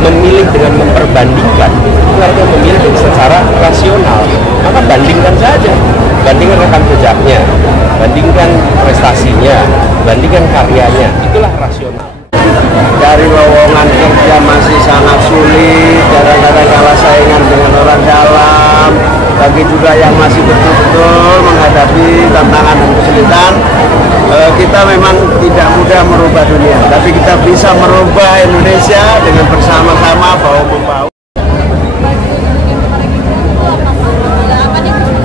memilih dengan memperbandingkan itu artinya memilih secara rasional. Maka bandingkan saja, bandingkan rekam jejaknya, bandingkan prestasinya, bandingkan karyanya, itulah rasional. Dari lowongan kerja masih sangat sulit, kadang-kadang kalah saingan dengan orang dalam, bagi juga yang masih betul-betul menghadapi tantangan dan kesulitan. Kita memang tidak mudah merubah dunia, tapi kita bisa merubah Indonesia dengan bersama-sama bahu-membahu.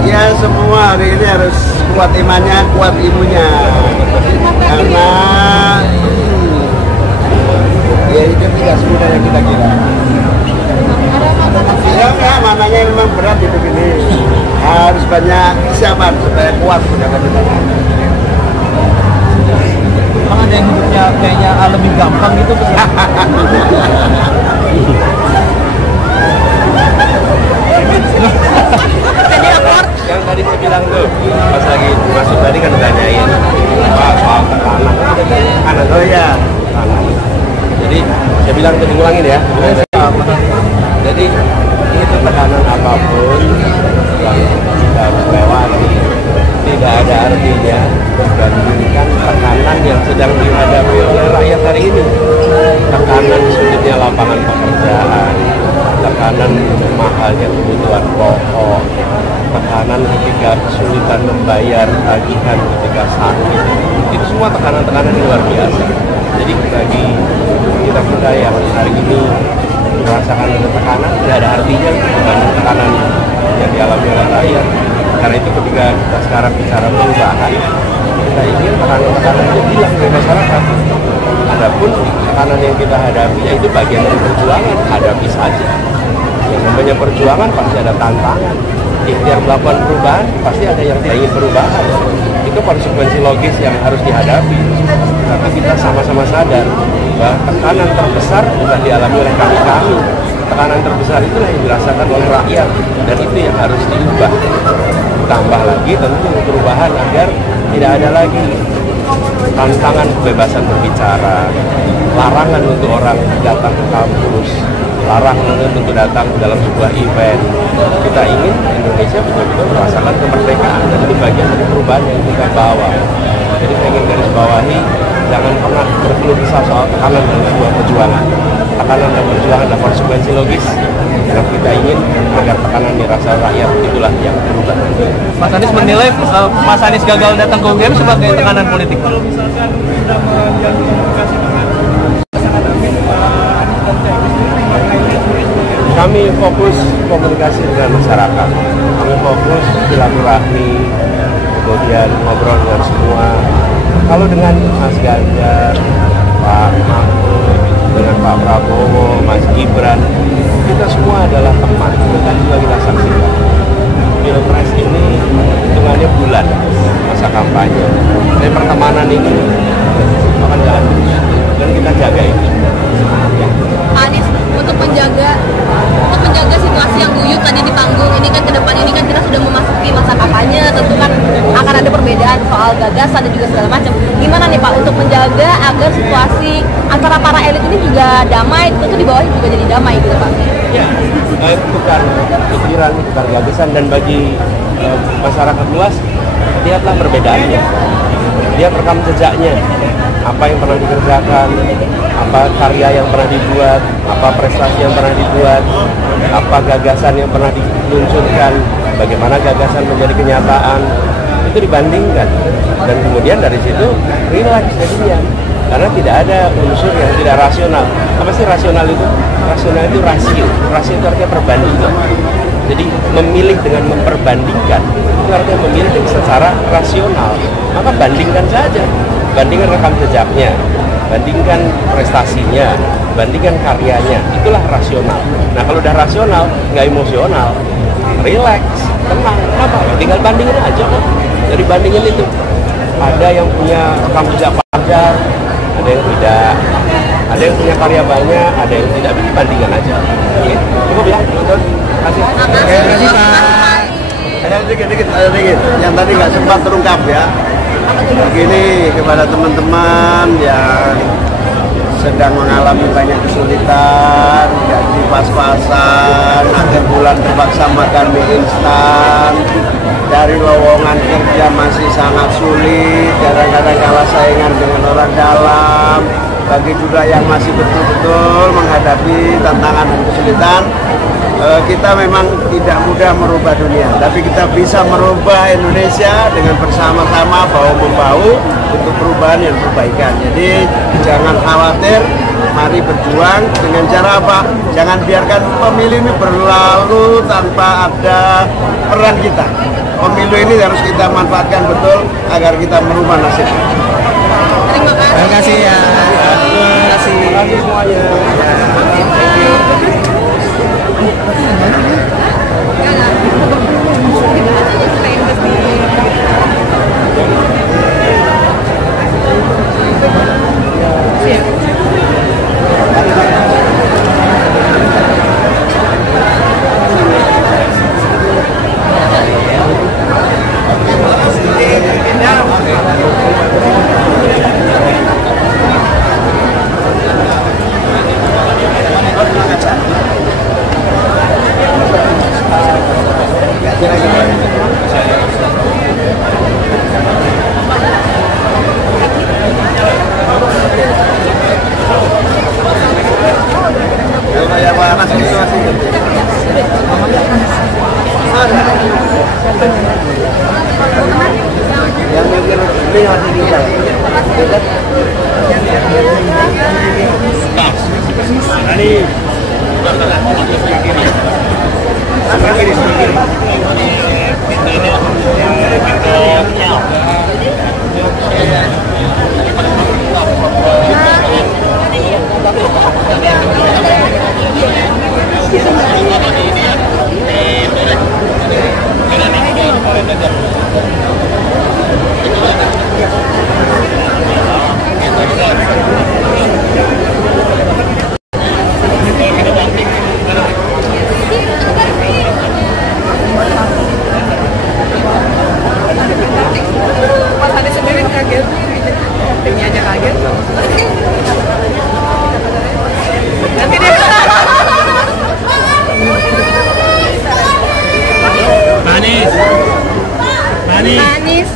Ya, semua hari ini harus kuat imannya, kuat ilmunya, karena ya itu tidak semudah yang kita kira. Ya, mananya memang berat hidup ini, harus banyak kesiapan supaya kuat menghadapi tantangan. Emang ada yang hidupnya kayaknya lebih gampang gitu? Yang tadi saya bilang tuh, pas lagi masuk tadi kan ditanyain Pak soal tekanan. Oh ya, tekanan. Jadi saya bilang tadi ngulangin ya. Jadi itu tekanan apapun yang kita harus lewati tidak ada artinya dibandingkan tekanan yang sedang dihadapi oleh rakyat hari ini. Tekanan sulitnya lapangan pekerjaan, tekanan mahalnya kebutuhan pokok, tekanan ketika kesulitan membayar tagihan ketika sakit, itu semua tekanan-tekanan yang luar biasa. Jadi bagi kita yang hari ini merasakan ada tekanan, tidak ada artinya dibanding tekanan yang dialami oleh rakyat. Karena itu ketika kita sekarang bicara perubahan, kita ingin tekanan-tekanan itu hilang dari masyarakat. Adapun tekanan yang kita hadapi, yaitu bagian dari perjuangan, hadapi saja. Yang namanya perjuangan pasti ada tantangan. Ikhtiar melakukan perubahan, pasti ada yang tidak ingin perubahan. Itu konsekuensi logis yang harus dihadapi. Tapi kita sama-sama sadar bahwa tekanan terbesar bukan dialami oleh kami-kami. Tekanan terbesar itulah yang dirasakan oleh rakyat, dan itu yang harus diubah. Tambah lagi tentu perubahan agar tidak ada lagi tantangan kebebasan berbicara, larangan untuk orang datang ke kampus, larangan untuk datang dalam sebuah event. Kita ingin Indonesia betul-betul merasakan kemerdekaan, dan itu bagian dari perubahan yang kita bawa. Jadi saya ingin garis bawahi, jangan pernah berkeluh kesah soal tekanan dalam sebuah perjuangan. Tekanan dan perjuangan adalah konsekuensi logis yang kita ingin agar tekanan dirasa rakyat, itulah yang berubah. Mas Anies menilai Mas Anies gagal datang ke UGM sebagai tekanan politik. Kalau misalkan sudah menjalin komunikasi dengan pasangan Amin, Anies dan Caimin sendiri, kami fokus komunikasi dengan masyarakat. Kami fokus silaturahmi, kemudian ngobrol dengan semua. Kalau dengan Mas Ganjar, Pak Mahfud, dengan Pak Prabowo, Mas Gibran, kita semua adalah teman. Itu kan juga kita saksikan. Pilpres ini hitungannya bulan masa kampanye. Dari pertemanan ini akan jalan terus, dan kita jaga itu. Ya. Pak Anies, untuk menjaga situasi yang guyup tadi di panggung ini kan, ke depan ini kan kita sudah memasuki masa kampanye, tentu kan akan ada perbedaan soal gagasan dan juga segala macam. Gimana nih Pak untuk menjaga agar situasi antara para elit ini juga damai, tentu di bawahnya juga jadi damai gitu Pak? Ya, itu bukan pikiran, bukan gagasan, dan bagi masyarakat luas, lihatlah perbedaannya. Lihat rekam jejaknya, apa yang pernah dikerjakan, apa karya yang pernah dibuat, apa prestasi yang pernah dibuat, apa gagasan yang pernah diluncurkan, bagaimana gagasan menjadi kenyataan, itu dibandingkan. Dan kemudian dari situ relax jadinya, karena tidak ada unsur yang tidak rasional. Apa sih rasional itu? Rasional itu rasio. Rasio itu artinya perbandingan. Jadi memilih dengan memperbandingkan itu artinya memilih secara rasional. Maka bandingkan saja, bandingkan rekam jejaknya, bandingkan prestasinya, bandingkan karyanya, itulah rasional. Nah kalau udah rasional, nggak emosional, relax, tenang, kenapa? Tinggal bandingin aja kok. Jadi bandingin itu, ada yang punya rekam jejak panjang, ada yang tidak, ada yang punya karya banyak, ada yang tidak, bandingkan aja. Cukup ya, nonton. Terima kasih Pak. Ada dikit. Yang tadi nggak sempat terungkap ya. Begini kepada teman-teman yang sedang mengalami banyak kesulitan, pas-pasan, akhir bulan terpaksa makan mie instan, dari lowongan kerja masih sangat sulit, kadang-kadang kalah saingan dengan orang dalam, bagi juga yang masih betul-betul menghadapi tantangan dan kesulitan. Kita memang tidak mudah merubah dunia, tapi kita bisa merubah Indonesia dengan bersama-sama bahu-membahu untuk perubahan dan perbaikan. Jadi jangan khawatir, mari berjuang dengan cara apa? Jangan biarkan pemilu ini berlalu tanpa ada peran kita. Pemilu ini harus kita manfaatkan betul agar kita merubah nasib. Terima kasih ya. Terima kasih semuanya.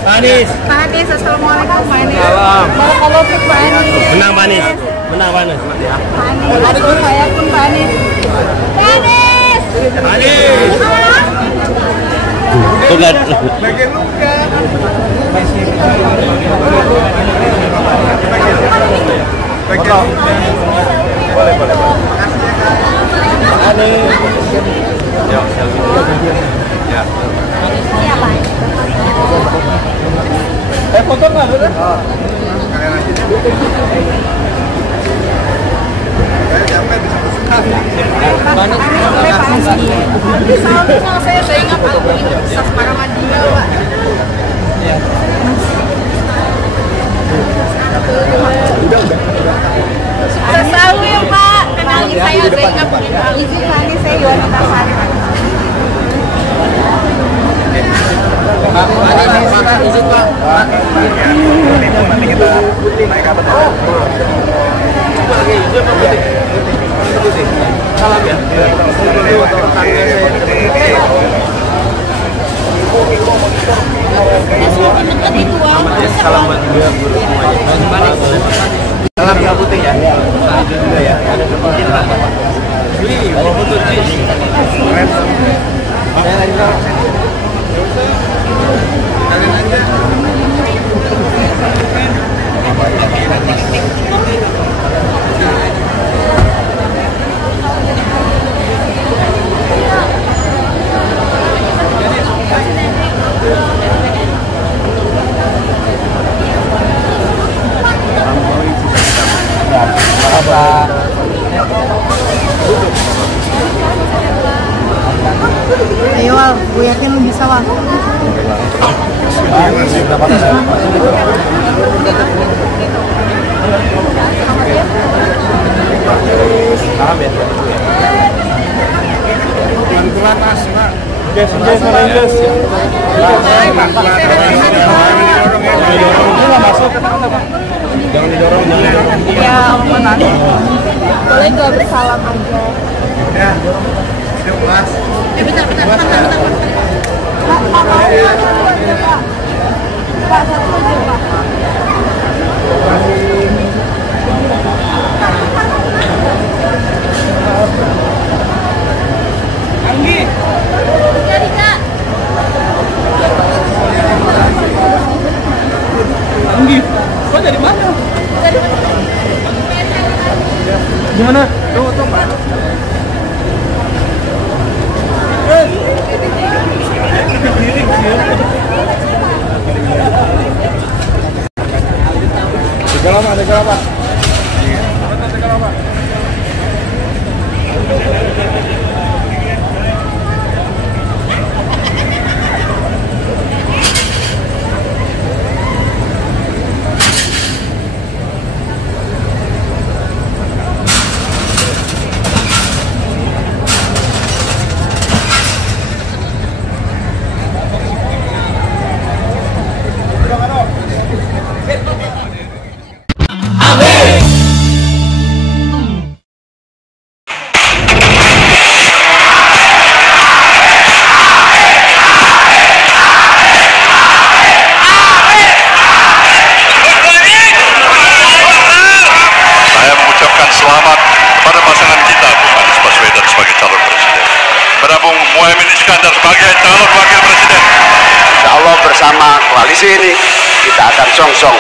Pak Anies, assalamualaikum Pak Anies. Barakallahu fiik Pak Anies. Menang Pak Anies. Menang Pak Anies. Pak Anies, saya pun Pak Anies. Pak Anies. Anies. Tuh kan. Boleh. Anies. Ya, selfie. Ya. Foto nggak ada? Saya ingat aku ini para Madinah Pak. Sukses selalu ya Pak. Kenalin saya Zainab. Izin lagi saya Yonita Sari. Pak, izin Pak. Nanti kita naik ke atas. Coba lagi, izin Pak Putih. Salam ya. Salam buat guru semuanya. Salam yang putih ya. Itu juga ya. Wih, mau foto guys. Saya lagi Ayo Wal, gue yakin lu bisa Wal. salam ya. Pelan-pelan Mas, Pak. Gas, Rangers. Ya, aman. Boleh gak bersalam aja. Ya, hidup Mas. Bentar. Pak, satu aja, Pak. Anggi. Dika. Anggi, kok dari mana? Gimana? Tuh, Pak. Tiga lama. Selamat kepada pasangan kita, Bung Anies Baswedan sebagai calon presiden, kepada Bung Muhaimin Iskandar sebagai calon wakil presiden. Insya Allah bersama koalisi ini kita akan song-song